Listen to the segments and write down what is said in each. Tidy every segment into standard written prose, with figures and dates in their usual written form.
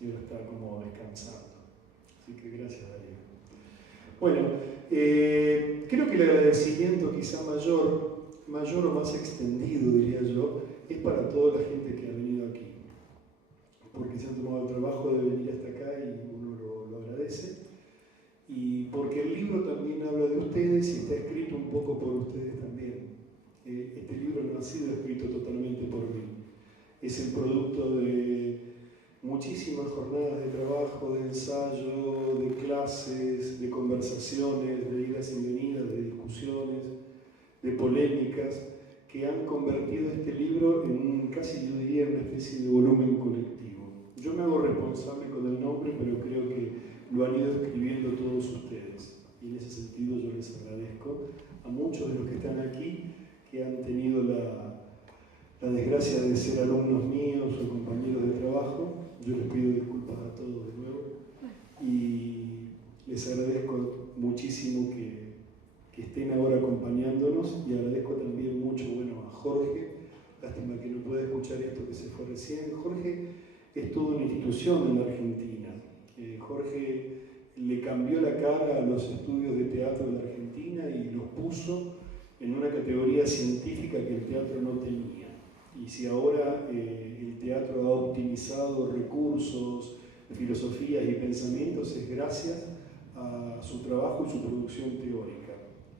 y ahora está como descansando. Así que gracias, Darío. Bueno, creo que el agradecimiento quizá mayor o más extendido, diría yo, es para toda la gente que ha venido aquí, porque se han tomado el trabajo de venir hasta acá y uno lo agradece, y porque el libro también habla de ustedes y está escrito un poco por ustedes también. Este libro no ha sido escrito totalmente por mí, es el producto de muchísimas jornadas de trabajo, de ensayo, de clases, de conversaciones, de idas y venidas, de discusiones, de polémicas, que han convertido este libro en casi yo diría una especie de volumen colectivo. Yo me hago responsable con el nombre, pero creo que lo han ido escribiendo todos ustedes. Y en ese sentido yo les agradezco a muchos de los que están aquí, que han tenido la desgracia de ser alumnos míos o compañeros de trabajo. Yo les pido disculpas a todos de nuevo y les agradezco muchísimo que estén ahora acompañándonos, y agradezco también mucho a Jorge. Lástima que no puede escuchar esto que se fue recién. Jorge es toda una institución en la Argentina. Jorge le cambió la cara a los estudios de teatro de la Argentina y los puso en una categoría científica que el teatro no tenía. Y si ahora el teatro ha optimizado recursos, filosofías y pensamientos, es gracias a su trabajo y su producción teórica.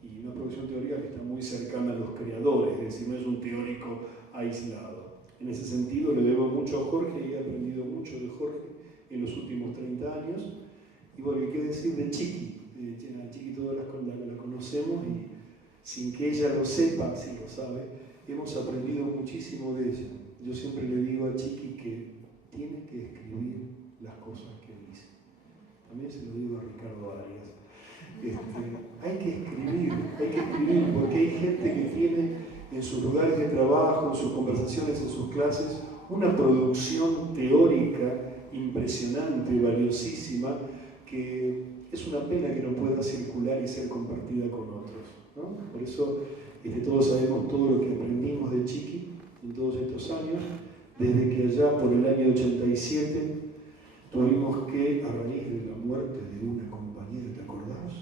Y una producción teórica que está muy cercana a los creadores, es decir, no es un teórico aislado. En ese sentido le debo mucho a Jorge y he aprendido mucho de Jorge en los últimos 30 años. Y bueno, ¿qué decir de Chiqui? A Chiqui todas la conocemos y sin que ella lo sepa, si lo sabe, hemos aprendido muchísimo de ella. Yo siempre le digo a Chiqui que tiene que escribir las cosas que dice. También se lo digo a Ricardo Arias. Hay que escribir, porque hay gente que tiene en sus lugares de trabajo, en sus conversaciones, en sus clases, una producción teórica impresionante, valiosísima, que es una pena que no pueda circular y ser compartida con otros, ¿no? Por eso todos sabemos todo lo que aprendimos de Chiqui en todos estos años, desde que allá por el año 87 tuvimos que, a raíz de la muerte de una compañera, ¿te acordás?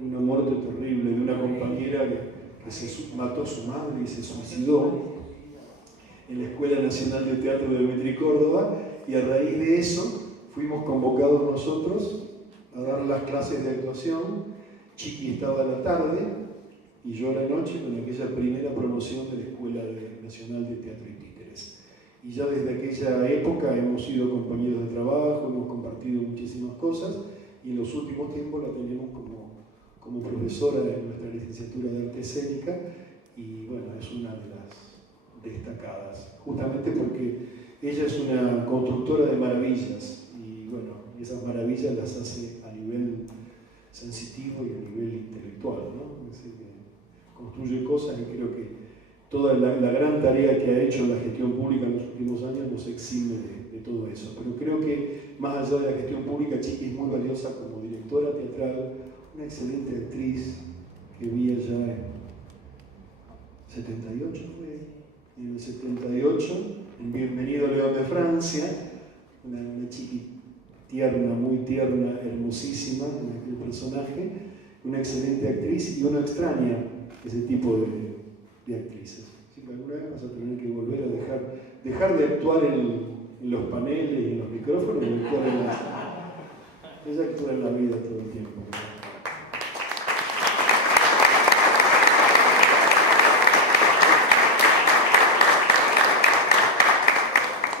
Una muerte terrible de una compañera que se mató a su madre y se suicidó en la Escuela Nacional de Teatro de Dmitri Córdoba, y a raíz de eso fuimos convocados nosotros a dar las clases de actuación. Chiqui estaba a la tarde y yo a la noche con aquella primera promoción de la Escuela Nacional de Teatro y Títeres. Y ya desde aquella época hemos sido compañeros de trabajo, hemos compartido muchísimas cosas, y en los últimos tiempos la tenemos como profesora de nuestra licenciatura de arte escénica, y bueno, es una de las destacadas, justamente porque ella es una constructora de maravillas, y bueno, esas maravillas las hace a nivel sensitivo y a nivel intelectual, ¿no? Es decir, que construye cosas, y creo que toda la gran tarea que ha hecho la gestión pública en los últimos años nos exime de todo eso. Pero creo que más allá de la gestión pública, Chiqui es muy valiosa como directora teatral, una excelente actriz que vi allá en 78, en el 78, en Bienvenido León de Francia, una Chiqui tierna, muy tierna, hermosísima en aquel personaje, una excelente actriz, y uno extraña ese tipo de actrices. Así que alguna vez vas a tener que volver a dejar de actuar en los paneles y en los micrófonos, y actuar ella actúa en la vida todo el tiempo.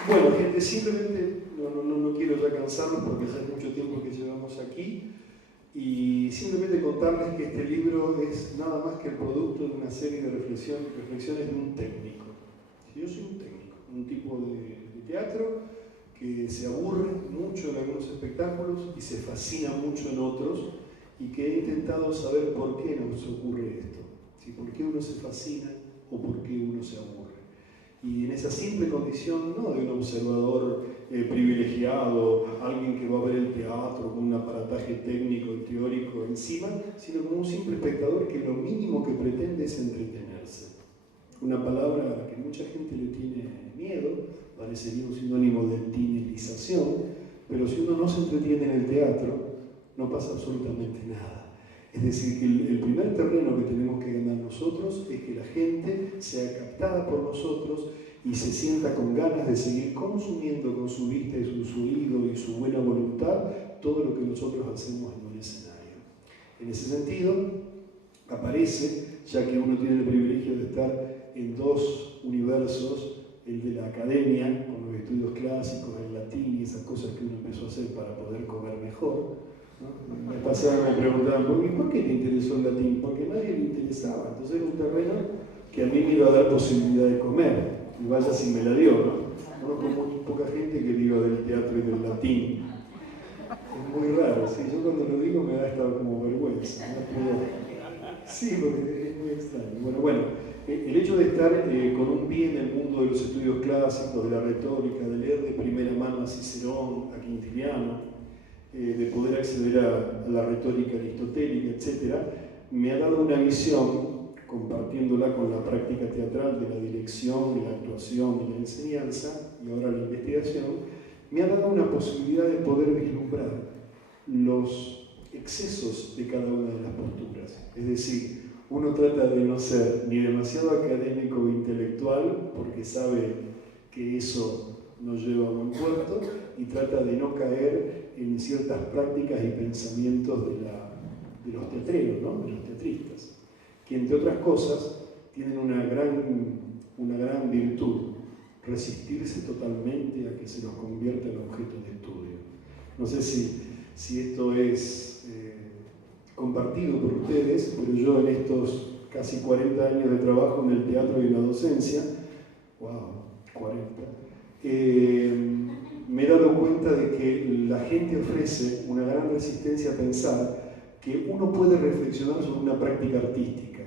Bueno, gente, simplemente no quiero ya cansarlos porque ya es mucho tiempo que llevamos aquí, y simplemente contarles que este libro es nada más que el producto de una serie de reflexiones de un técnico. Yo soy un técnico, un tipo de teatro que se aburre mucho en algunos espectáculos y se fascina mucho en otros, y que he intentado saber por qué nos ocurre esto, ¿sí? ¿Por qué uno se fascina o por qué uno se aburre? Y en esa simple condición, no de un observador privilegiado, alguien que va a ver el teatro con un aparataje técnico y teórico encima, sino como un simple espectador que lo mínimo que pretende es entretenerse. Una palabra a la que mucha gente le tiene miedo, parecería un sinónimo de tinelización, pero si uno no se entretiene en el teatro, no pasa absolutamente nada. Es decir, que el primer terreno que tenemos que ganar nosotros es que la gente sea captada por nosotros y se sienta con ganas de seguir consumiendo con su vista y su oído y su buena voluntad todo lo que nosotros hacemos en un escenario. En ese sentido, aparece, ya que uno tiene el privilegio de estar en dos universos, el de la academia, con los estudios clásicos, el latín y esas cosas que uno empezó a hacer para poder comer mejor, ¿no? Me pasaban, me preguntaban, ¿por qué te interesó el latín? Porque a nadie le interesaba. Entonces era un terreno que a mí me iba a dar posibilidad de comer. Y vaya si me la dio, ¿no? Conozco muy poca gente que diga del teatro y del latín. Es muy raro, ¿sí? Yo cuando lo digo me da hasta como vergüenza, ¿no? Pero, sí, porque es muy extraño. Bueno, el hecho de estar con un pie en el mundo de los estudios clásicos, de la retórica, de leer de primera mano a Cicerón, a Quintiliano, de poder acceder a la retórica aristotélica, etc., me ha dado una visión, compartiéndola con la práctica teatral de la dirección, de la actuación, de la enseñanza y ahora la investigación, me ha dado una posibilidad de poder vislumbrar los excesos de cada una de las posturas. Es decir, uno trata de no ser ni demasiado académico o intelectual, porque sabe que eso no lleva a buen puerto, y trata de no caer en ciertas prácticas y pensamientos de los teatreros, ¿no? De los teatristas, que entre otras cosas tienen una gran virtud: resistirse totalmente a que se los convierta en objeto de estudio. No sé si esto es compartido por ustedes, pero yo en estos casi 40 años de trabajo en el teatro y en la docencia, wow, 40, me he dado cuenta de que la gente ofrece una gran resistencia a pensar que uno puede reflexionar sobre una práctica artística.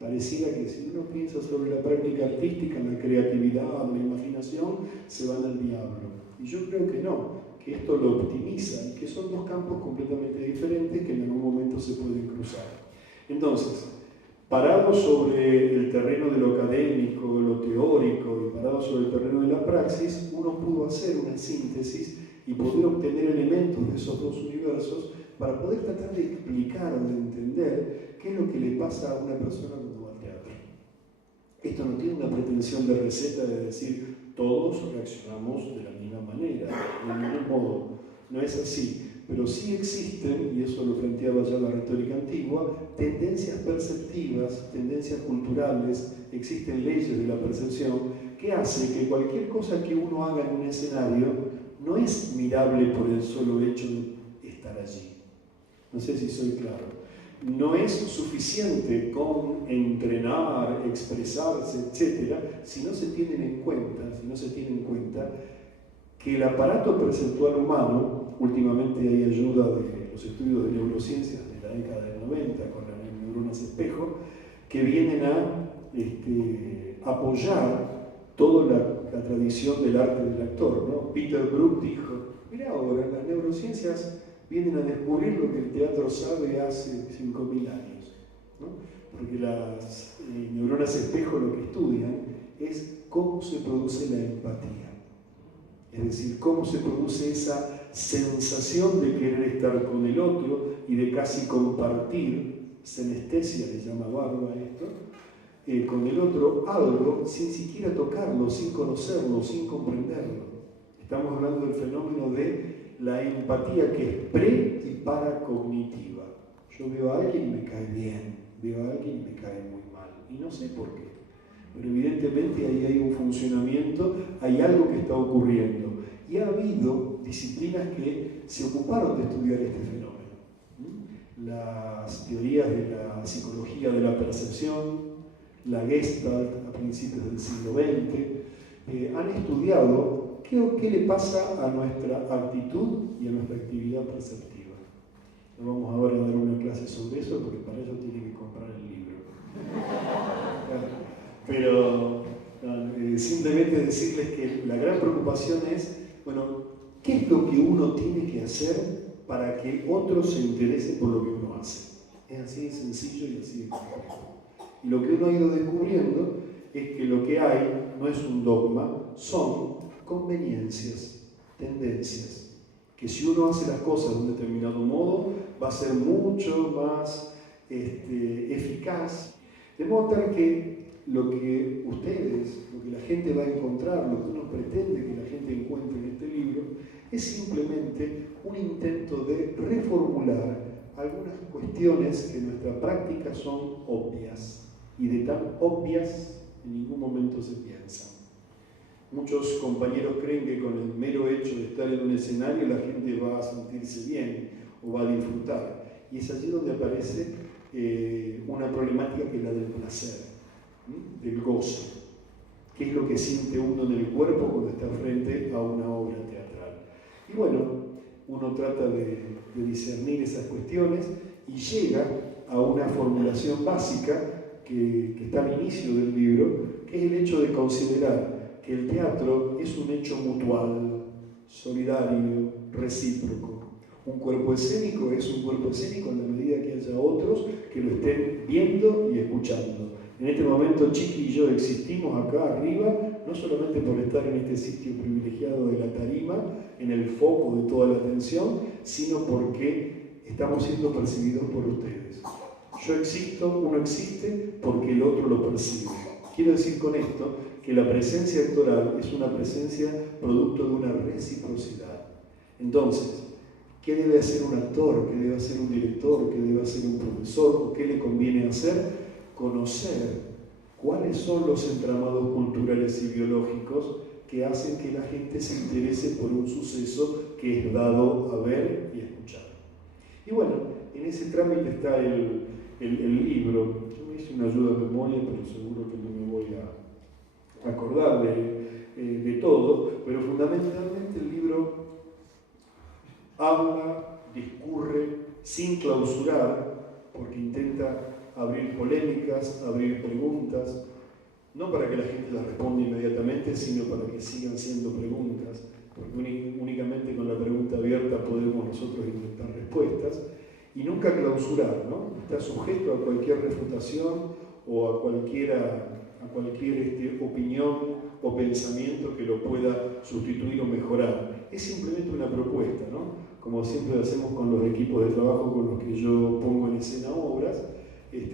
Pareciera que si uno piensa sobre la práctica artística, la creatividad, la imaginación, se van al diablo. Y yo creo que no, que esto lo optimiza y que son dos campos completamente diferentes que en algún momento se pueden cruzar. Entonces, parado sobre el terreno de lo académico, de lo teórico y parado sobre el terreno de la praxis, uno pudo hacer una síntesis y poder obtener elementos de esos dos universos para poder tratar de explicar o de entender qué es lo que le pasa a una persona cuando va al teatro. Esto no tiene una pretensión de receta de decir todos reaccionamos de la misma manera, de ningún modo. No es así. Pero sí existen, y eso lo planteaba ya la retórica antigua, tendencias perceptivas, tendencias culturales, existen leyes de la percepción que hacen que cualquier cosa que uno haga en un escenario no es mirable por el solo hecho de estar allí. No sé si soy claro. No es suficiente con entrenar, expresarse, etc., si no se tiene en cuenta que el aparato perceptual humano, últimamente hay ayuda de los estudios de neurociencias de la década del 90 con las neuronas espejo, que vienen a apoyar toda la tradición del arte del actor, ¿no? Peter Brook dijo, mira ahora, las neurociencias vienen a descubrir lo que el teatro sabe hace 5.000 años, ¿no? Porque las neuronas espejo lo que estudian es cómo se produce la empatía. Es decir, cómo se produce esa sensación de querer estar con el otro y de casi compartir, senestesia le llama Barba esto, con el otro algo sin siquiera tocarlo, sin conocerlo, sin comprenderlo. Estamos hablando del fenómeno de la empatía que es pre y paracognitiva. Yo veo a alguien y me cae bien, veo a alguien y me cae muy mal, y no sé por qué. Pero evidentemente ahí hay un funcionamiento, hay algo que está ocurriendo. Y ha habido disciplinas que se ocuparon de estudiar este fenómeno. Las teorías de la psicología de la percepción, la Gestalt a principios del siglo XX, han estudiado qué le pasa a nuestra actitud y a nuestra actividad perceptiva. No vamos ahora a dar una clase sobre eso porque para eso tiene que comprar el libro. Pero simplemente decirles que la gran preocupación es, bueno, ¿qué es lo que uno tiene que hacer para que otros se interesen por lo que uno hace? Es así de sencillo y así de complejo. Y lo que uno ha ido descubriendo es que lo que hay no es un dogma, son conveniencias, tendencias, que si uno hace las cosas de un determinado modo, va a ser mucho más eficaz. De modo tal que lo que ustedes, lo que la gente va a encontrar, lo que uno pretende que la gente encuentre en este libro, es simplemente un intento de reformular algunas cuestiones que en nuestra práctica son obvias, y de tan obvias en ningún momento se piensan. Muchos compañeros creen que con el mero hecho de estar en un escenario la gente va a sentirse bien o va a disfrutar. Y es allí donde aparece una problemática que es la del placer, del gozo. ¿Qué es lo que siente uno en el cuerpo cuando está frente a una obra teatral? Y bueno, uno trata de discernir esas cuestiones y llega a una formulación básica que está al inicio del libro, que es el hecho de considerar que el teatro es un hecho mutual, solidario, recíproco. Un cuerpo escénico es un cuerpo escénico en la medida que haya otros que lo estén viendo y escuchando. En este momento Chiqui y yo existimos acá arriba, no solamente por estar en este sitio privilegiado de la tarima, en el foco de toda la atención, sino porque estamos siendo percibidos por ustedes. Yo existo, uno existe porque el otro lo percibe. Quiero decir con esto que la presencia actoral es una presencia producto de una reciprocidad. Entonces, ¿qué debe hacer un actor? ¿Qué debe hacer un director? ¿Qué debe hacer un profesor? ¿O qué le conviene hacer? Conocer cuáles son los entramados culturales y biológicos que hacen que la gente se interese por un suceso que es dado a ver y a escuchar. Y bueno, en ese trámite está el libro. Yo me hice una ayuda de memoria, pero seguro que no me voy a acordar de todo, pero fundamentalmente el libro habla, discurre, sin clausurar, porque intenta abrir polémicas, abrir preguntas, no para que la gente las responda inmediatamente, sino para que sigan siendo preguntas, porque únicamente con la pregunta abierta podemos nosotros intentar respuestas, y nunca clausurar, ¿no? Está sujeto a cualquier refutación o a cualquier opinión o pensamiento que lo pueda sustituir o mejorar. Es simplemente una propuesta, ¿no? Como siempre hacemos con los equipos de trabajo con los que yo pongo en escena obras,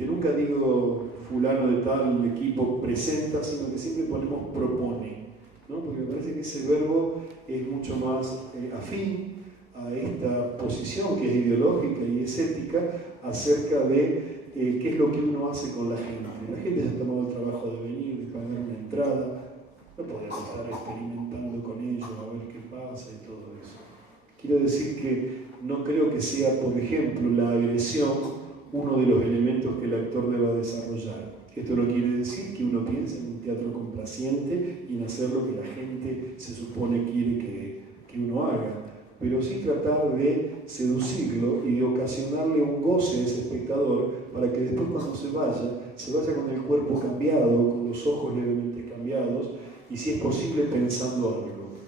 nunca digo fulano de tal equipo presenta, sino que siempre ponemos propone, ¿no? Porque me parece que ese verbo es mucho más afín a esta posición que es ideológica y es ética acerca de qué es lo que uno hace con la gente. La gente se ha tomado el trabajo de venir, de pagar una entrada, no podemos estar experimentando con ellos a ver qué pasa y todo eso. Quiero decir que no creo que sea, por ejemplo, la agresión uno de los elementos que el actor deba desarrollar. Esto no quiere decir que uno piense en un teatro complaciente y en hacer lo que la gente se supone quiere que uno haga, pero sí tratar de seducirlo y de ocasionarle un goce a ese espectador para que después cuando se vaya con el cuerpo cambiado, con los ojos levemente cambiados y si es posible pensando algo,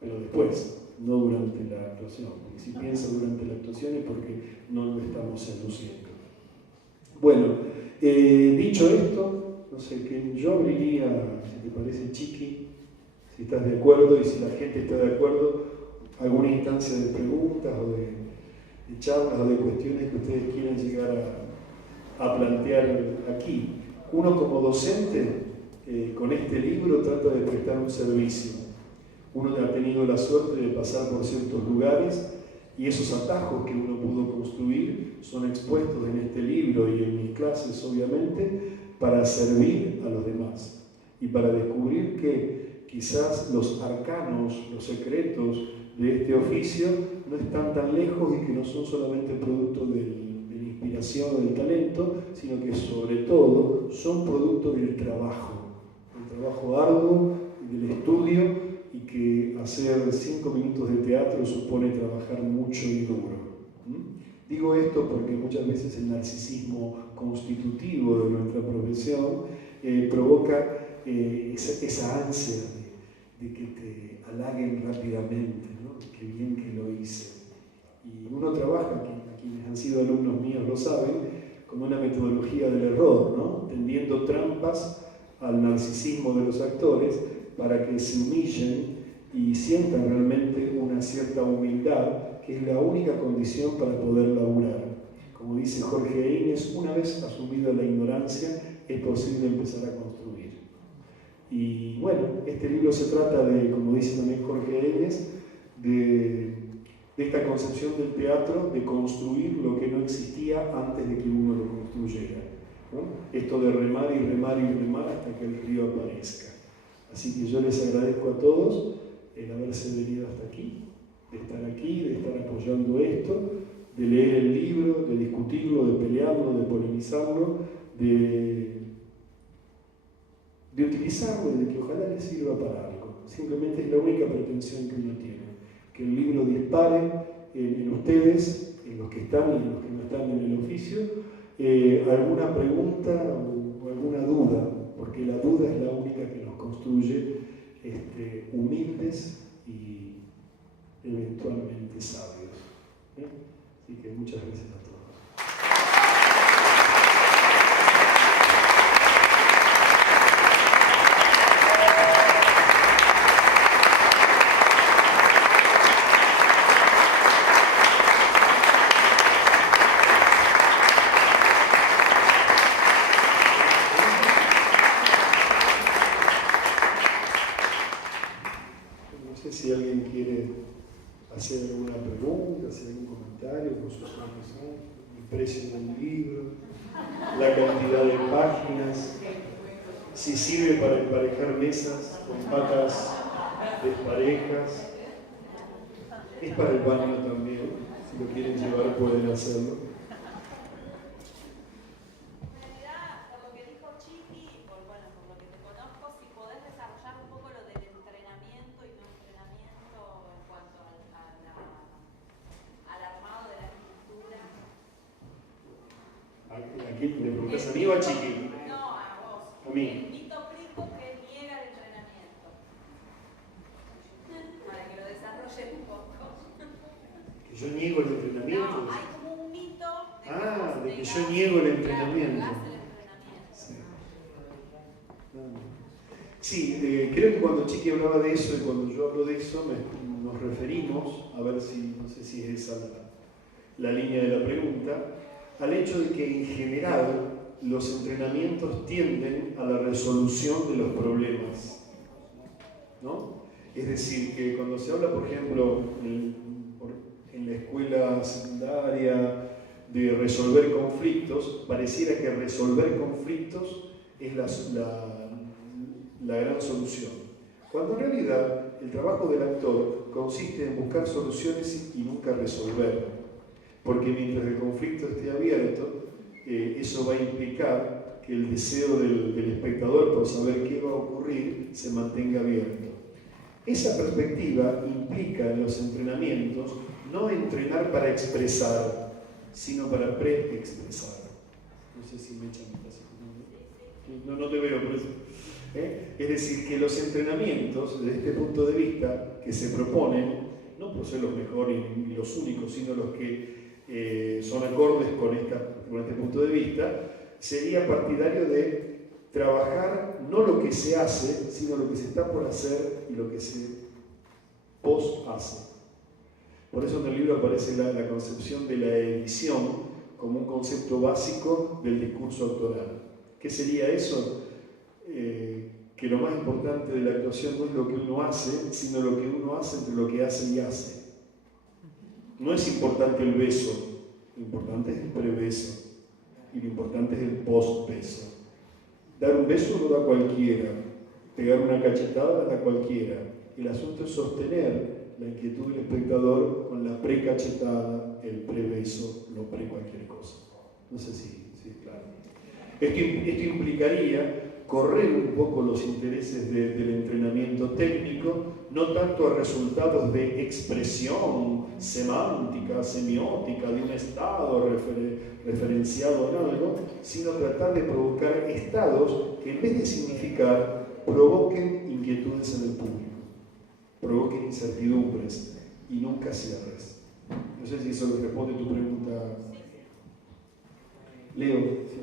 pero después, no durante la actuación, porque si piensa durante la actuación es porque no lo estamos seduciendo. Bueno, dicho esto, no sé, que yo abriría, si te parece, Chiqui, si estás de acuerdo y si la gente está de acuerdo, alguna instancia de preguntas o de charlas o de cuestiones que ustedes quieran llegar a plantear aquí. Uno como docente, con este libro trata de prestar un servicio. Uno ha tenido la suerte de pasar por ciertos lugares y esos atajos que uno pudo construir son expuestos en este libro y en mis clases, obviamente, para servir a los demás y para descubrir que quizás los arcanos, los secretos de este oficio no están tan lejos y que no son solamente producto de la inspiración o del talento, sino que sobre todo son producto del trabajo arduo y del estudio, y que hacer 5 minutos de teatro supone trabajar mucho y duro. Digo esto porque muchas veces el narcisismo constitutivo de nuestra profesión provoca esa ansia de que te halaguen rápidamente, ¿no? Qué bien que lo hice. Y uno trabaja, quienes han sido alumnos míos lo saben, como una metodología del error, ¿no? Tendiendo trampas al narcisismo de los actores para que se humillen y sientan realmente una cierta humildad, que es la única condición para poder laburar. Como dice Jorge Eines, una vez asumida la ignorancia, es posible empezar a construir. Y bueno, este libro se trata de, como dice también Jorge Eines, de esta concepción del teatro, de construir lo que no existía antes de que uno lo construyera, ¿no? Esto de remar y remar y remar hasta que el río aparezca. Así que yo les agradezco a todos el haberse venido hasta aquí, de estar apoyando esto, de leer el libro, de discutirlo, de pelearlo, de polemizarlo, de utilizarlo, de que ojalá les sirva para algo. Simplemente es la única pretensión que uno tiene, que el libro dispare en ustedes, en los que están y en los que no están en el oficio, alguna pregunta o alguna duda, porque la duda es la única que nos construye humildes y eventualmente sabios. Así que muchas gracias a todos. Si alguien quiere hacer alguna pregunta, hacer algún comentario con sus profesores, el precio del libro, la cantidad de páginas, si sirve para emparejar mesas con patas desparejas, es para el baño también, si lo quieren llevar pueden hacerlo. ¿Le preguntas a mí o a Chiqui? No, a vos. A mí. El mito Prico que niega el entrenamiento. Para que lo desarrolle un poco. ¿Que yo niego el entrenamiento? No, hay como un mito de de que yo niego el entrenamiento. Claro, Sí, creo que cuando Chiqui hablaba de eso y cuando yo hablo de eso, nos referimos, a ver si, no sé si es esa la línea de la pregunta, al hecho de que en general los entrenamientos tienden a la resolución de los problemas, ¿no? Es decir, que cuando se habla, por ejemplo, en la escuela secundaria de resolver conflictos, pareciera que resolver conflictos es la gran solución. Cuando en realidad el trabajo del actor consiste en buscar soluciones y nunca resolver. Porque mientras el conflicto esté abierto, eso va a implicar que el deseo del espectador por saber qué va a ocurrir se mantenga abierto. Esa perspectiva implica en los entrenamientos no entrenar para expresar, sino para pre-expresar. No sé si me echan no te veo por eso. Es decir, que los entrenamientos, desde este punto de vista, que se proponen, no por ser los mejores y los únicos, sino los que son acordes con este punto de vista, sería partidario de trabajar no lo que se hace, sino lo que se está por hacer y lo que se post-hace. Por eso en el libro aparece la concepción de la edición como un concepto básico del discurso actoral. ¿Qué sería eso? Que lo más importante de la actuación no es lo que uno hace, sino lo que uno hace entre lo que hace y hace. No es importante el beso, lo importante es el prebeso y lo importante es el post-beso. Dar un beso lo da cualquiera, pegar una cachetada la da cualquiera. El asunto es sostener la inquietud del espectador con la pre-cachetada, el prebeso, lo pre-cualquier cosa. No sé si es claro. Esto implicaría correr un poco los intereses del entrenamiento técnico, no tanto a resultados de expresión semántica, semiótica, de un estado referenciado en algo, sino tratar de provocar estados que en vez de significar, provoquen inquietudes en el público, provoquen incertidumbres y nunca cierres. No sé si eso responde a tu pregunta. Leo. Sí.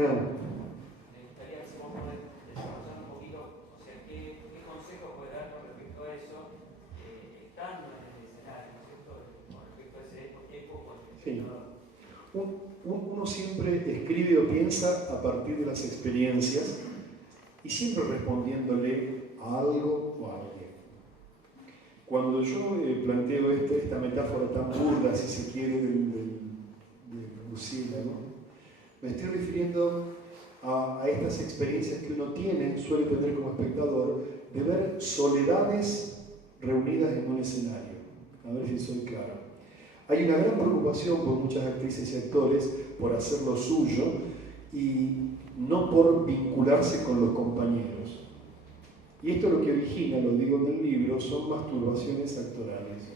Me gustaría si vos podés desarrollar un poquito, o sea, qué consejo puede dar con respecto a eso, estando en el escenario, ¿no es cierto? Con respecto a ese eco. Sí. Uno siempre escribe o piensa a partir de las experiencias y siempre respondiéndole a algo o a alguien. Cuando yo planteo esta metáfora tan burda, si se quiere, del murciélago, me estoy refiriendo a estas experiencias que uno suele tener como espectador, de ver soledades reunidas en un escenario. A ver si soy claro. Hay una gran preocupación por muchas actrices y actores por hacer lo suyo y no por vincularse con los compañeros. Y esto lo que origina, lo digo en el libro, son masturbaciones actorales.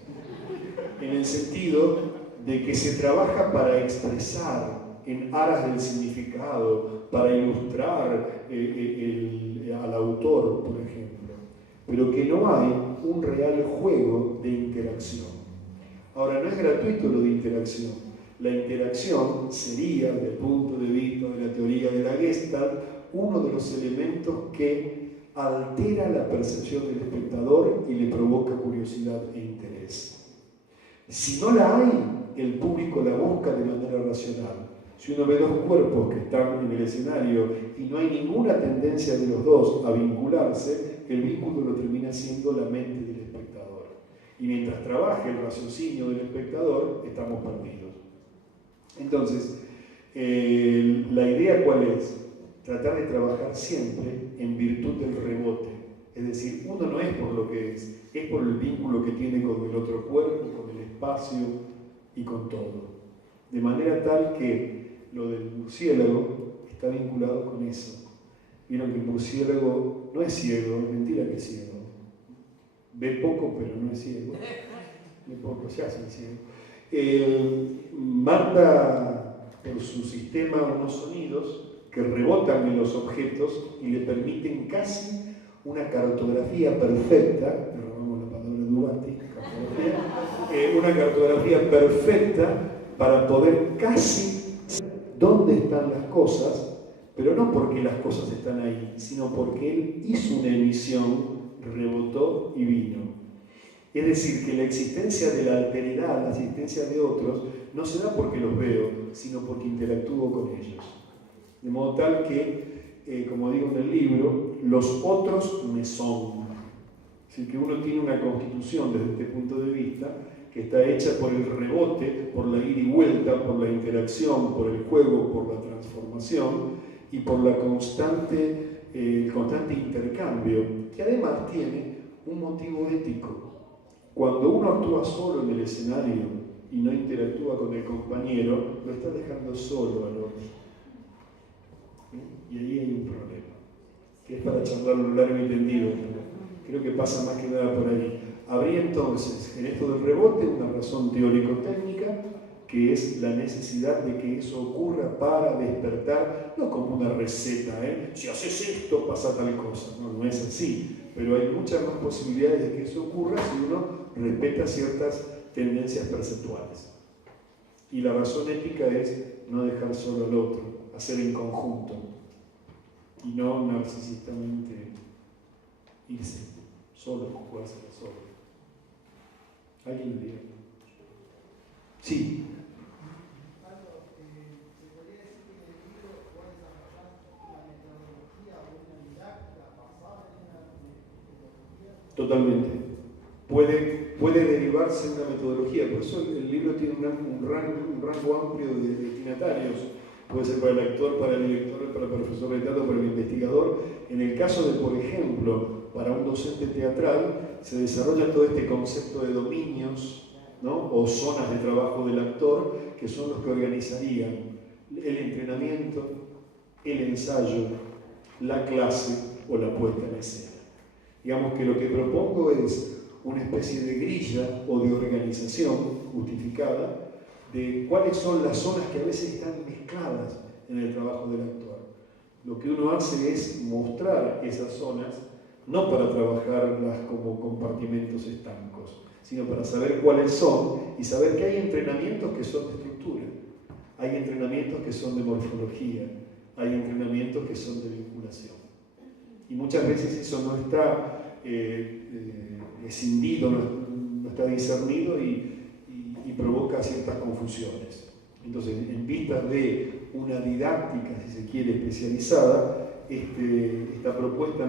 En el sentido de que se trabaja para expresar en aras del significado, para ilustrar al autor, por ejemplo, pero que no hay un real juego de interacción. Ahora, no es gratuito lo de interacción. La interacción sería, desde el punto de vista de la teoría de la Gestalt, uno de los elementos que altera la percepción del espectador y le provoca curiosidad e interés. Si no la hay, el público la busca de manera racional. Si uno ve dos cuerpos que están en el escenario y no hay ninguna tendencia de los dos a vincularse, el vínculo lo termina siendo la mente del espectador. Y mientras trabaje el raciocinio del espectador, estamos perdidos. Entonces, la idea ¿cuál es? Tratar de trabajar siempre en virtud del rebote. Es decir, uno no es por lo que es por el vínculo que tiene con el otro cuerpo, con el espacio y con todo. De manera tal que lo del murciélago está vinculado con eso. Vieron que el murciélago no es ciego, es mentira que es ciego. Ve poco, pero no es ciego. Ve poco, se hace ciego. Manda por su sistema unos sonidos que rebotan en los objetos y le permiten casi una cartografía perfecta, robamos la palabra de Duarte, una cartografía perfecta para poder casi dónde están las cosas, pero no porque las cosas están ahí, sino porque él hizo una emisión, rebotó y vino. Es decir, que la existencia de la alteridad, la existencia de otros, no se da porque los veo, sino porque interactúo con ellos. De modo tal que, como digo en el libro, los otros me son. Es decir, que uno tiene una constitución desde este punto de vista que está hecha por el rebote, por la ida y vuelta, por la interacción, por el juego, por la transformación y por el constante intercambio, que además tiene un motivo ético. Cuando uno actúa solo en el escenario y no interactúa con el compañero, lo está dejando solo al otro. Y ahí hay un problema, que es para charlarlo largo y tendido. Creo que pasa más que nada por ahí. Habría entonces, en esto del rebote, una razón teórico-técnica, que es la necesidad de que eso ocurra para despertar, no como una receta, si haces esto pasa tal cosa, no es así, pero hay muchas más posibilidades de que eso ocurra si uno respeta ciertas tendencias perceptuales. Y la razón ética es no dejar solo al otro, hacer en conjunto, y no narcisistamente irse solo, jugarse solo. ¿Alguien me diga? Sí. Totalmente. Puede derivarse una metodología, por eso el libro tiene un rango amplio de destinatarios. Puede ser para el actor, para el director, para el profesor de teatro, para el investigador. En el caso de, por ejemplo, para un docente teatral, se desarrolla todo este concepto de dominios, ¿no? O zonas de trabajo del actor, que son los que organizarían el entrenamiento, el ensayo, la clase o la puesta en escena. Digamos que lo que propongo es una especie de grilla o de organización justificada de cuáles son las zonas que a veces están mezcladas en el trabajo del actor. Lo que uno hace es mostrar esas zonas, no para trabajarlas como compartimentos estancos, sino para saber cuáles son y saber que hay entrenamientos que son de estructura, hay entrenamientos que son de morfología, hay entrenamientos que son de vinculación. Y muchas veces eso no está escindido, no está discernido y provoca ciertas confusiones. Entonces, en vista de una didáctica, si se quiere, especializada, esta propuesta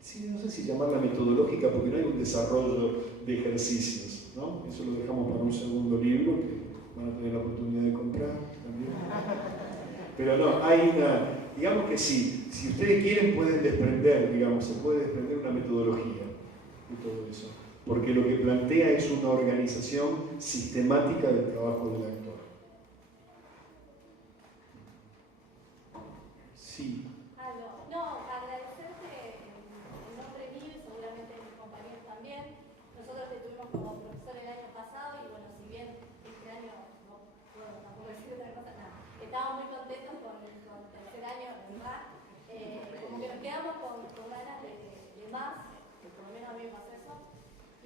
sí, no sé si llamarla metodológica, porque no hay un desarrollo de ejercicios, ¿no? Eso lo dejamos para un segundo libro que van a tener la oportunidad de comprar también. Pero no, hay digamos que sí, si ustedes quieren pueden desprender, se puede desprender una metodología de todo eso, porque lo que plantea es una organización sistemática del trabajo del actor. Sí. No, agradecerte en nombre mío y seguramente mis compañeros también. Nosotros te tuvimos como profesor el año pasado y bueno, si bien este año no puedo tampoco decir otra cosa, nada, estábamos muy contentos con el tercer año en RAC, como que nos quedamos con ganas de más, por lo menos a mí me pasó eso,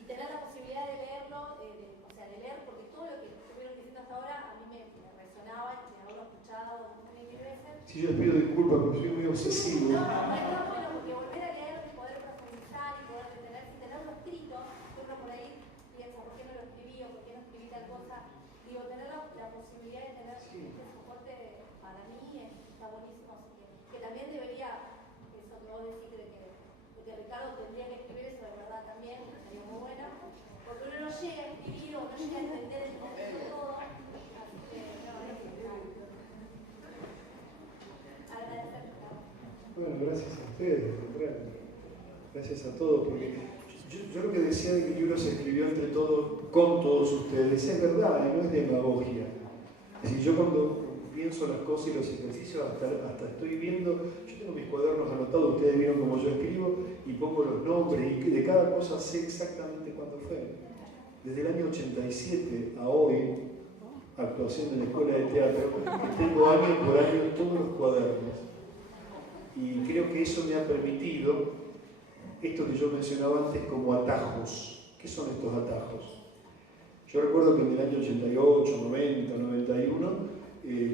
y tener la posibilidad de leerlo, o sea, de leer, porque todo lo que estuvieron diciendo hasta ahora a mí me resonaba y de haberlo escuchado mil veces. Sí, yo les pido disculpas porque soy muy obsesivo. No, está bueno porque volver a leer y poder profundizar y poder detener, sin tenerlo escrito, uno por ahí piensa, ¿por qué no lo escribí o por qué no escribí tal cosa? Digo, tener la posibilidad de tener este soporte para mí está buenísimo, así que también debería, eso que vos decís de que Ricardo tendría que escribir eso de verdad también, que sería muy buena, porque uno no llega a escribir o no llega a entender el contexto de todo, así que no, es necesario. Bueno, gracias a ustedes, gracias a todos, porque yo lo que decía de que el libro se escribió entre todos, con todos ustedes, es verdad, no es demagogia. Es decir, yo cuando pienso las cosas y los ejercicios, hasta estoy viendo, yo tengo mis cuadernos anotados, ustedes vieron cómo yo escribo, y pongo los nombres, y de cada cosa sé exactamente cuándo fue. Desde el año 87 a hoy, actuación en la escuela de teatro, tengo año por año todos los cuadernos. Y creo que eso me ha permitido esto que yo mencionaba antes como atajos. ¿Qué son estos atajos? Yo recuerdo que en el año 88, 90, 91,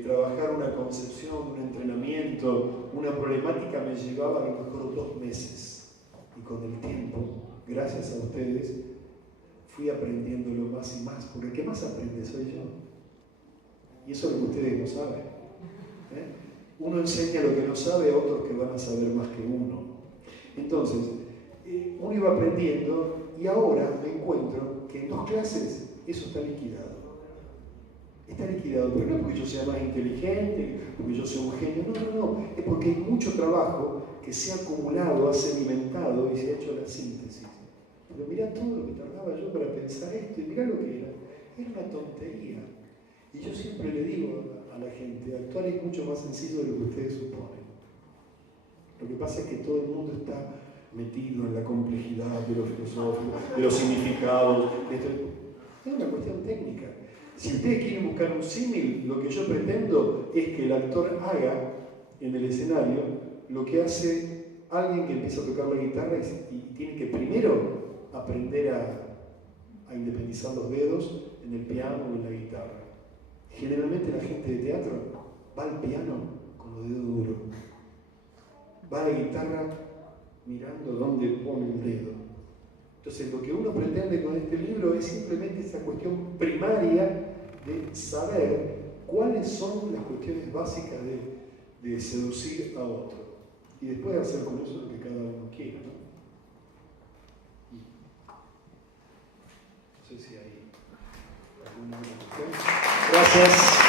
trabajar una concepción, un entrenamiento, una problemática me llevaba a lo mejor 2 meses. Y con el tiempo, gracias a ustedes, fui aprendiéndolo más y más, porque el que más aprende soy yo. Y eso es lo que ustedes no saben. Uno enseña lo que no sabe a otros que van a saber más que uno. Entonces, uno iba aprendiendo y ahora me encuentro que en 2 clases eso está liquidado. Está liquidado, pero no es porque yo sea más inteligente, porque yo sea un genio, no, es porque hay mucho trabajo que se ha acumulado, ha sedimentado y se ha hecho la síntesis. Pero mirá todo lo que tardaba yo para pensar esto y mirá lo que era una tontería. Y yo siempre le digo a la gente, actuar es mucho más sencillo de lo que ustedes suponen. Lo que pasa es que todo el mundo está metido en la complejidad de lo filosófico, de los significados. Es una cuestión técnica. Si ustedes quieren buscar un símil, lo que yo pretendo es que el actor haga en el escenario lo que hace alguien que empieza a tocar la guitarra y tiene que primero aprender a independizar los dedos en el piano o en la guitarra. Generalmente la gente de teatro va al piano con los dedos duros, va a la guitarra mirando dónde pone el dedo. Entonces lo que uno pretende con este libro es simplemente esa cuestión primaria de saber cuáles son las cuestiones básicas de seducir a otro y después hacer con eso lo que cada uno quiera, ¿no? No sé si hay alguna otra cuestión. Gracias.